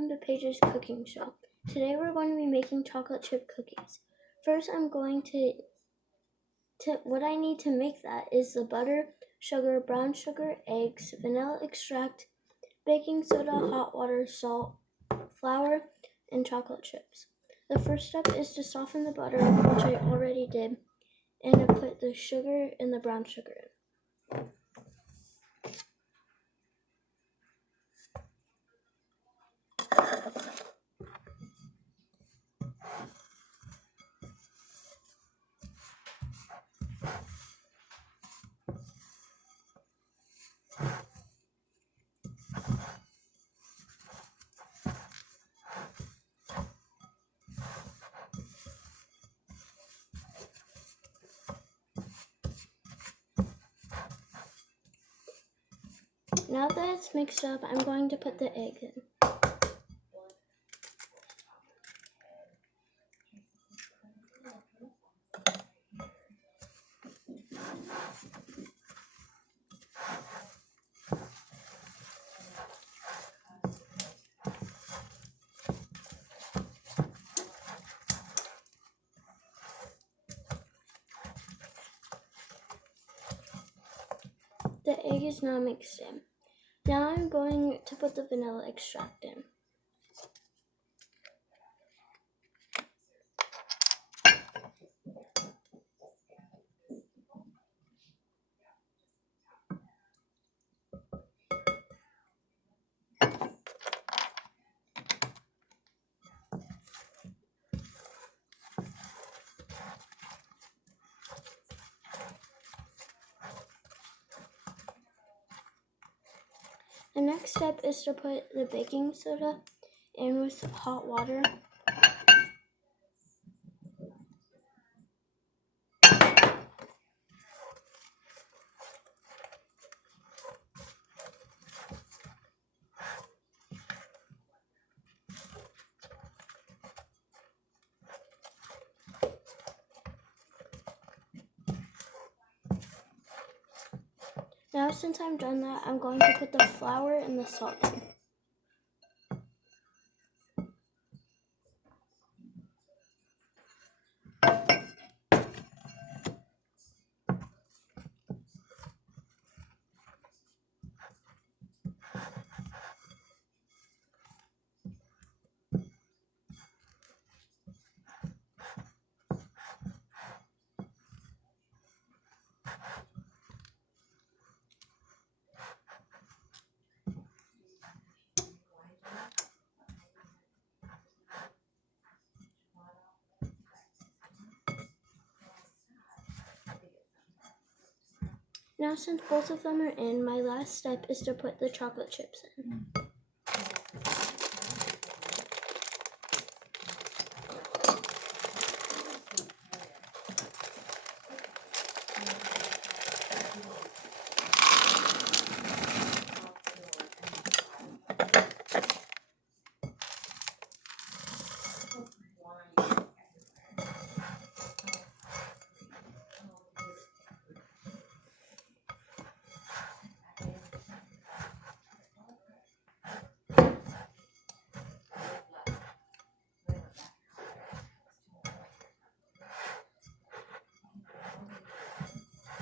welcome to Paige's cooking show. Today we're going to be making chocolate chip cookies. First what I need to make that is the butter, sugar, brown sugar, eggs, vanilla extract, baking soda, hot water, salt, flour, and chocolate chips. The first step is to soften the butter, which I already did, and to put the sugar and the brown sugar in. Now that it's mixed up, I'm going to put the egg in. The egg is now mixed in. Now I'm going to put the vanilla extract in. The next step is to put the baking soda in with hot water. Now since I'm done that, I'm going to put the flour and the salt in. Now since both of them are in, my last step is to put the chocolate chips in.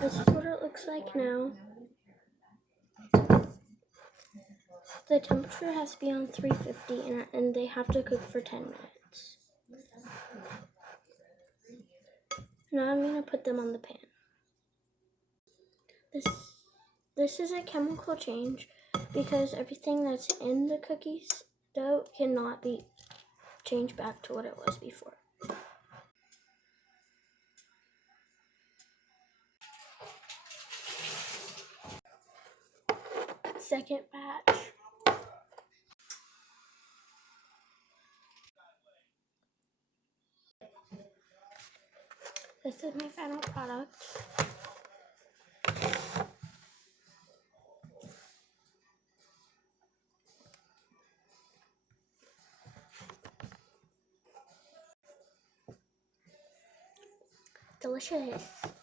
This is what it looks like now. The temperature has to be on 350 and they have to cook for 10 minutes. Now I'm going to put them on the pan. This is a chemical change because everything that's in the cookies dough cannot be changed back to what it was before. Second batch. This is my final product. Delicious.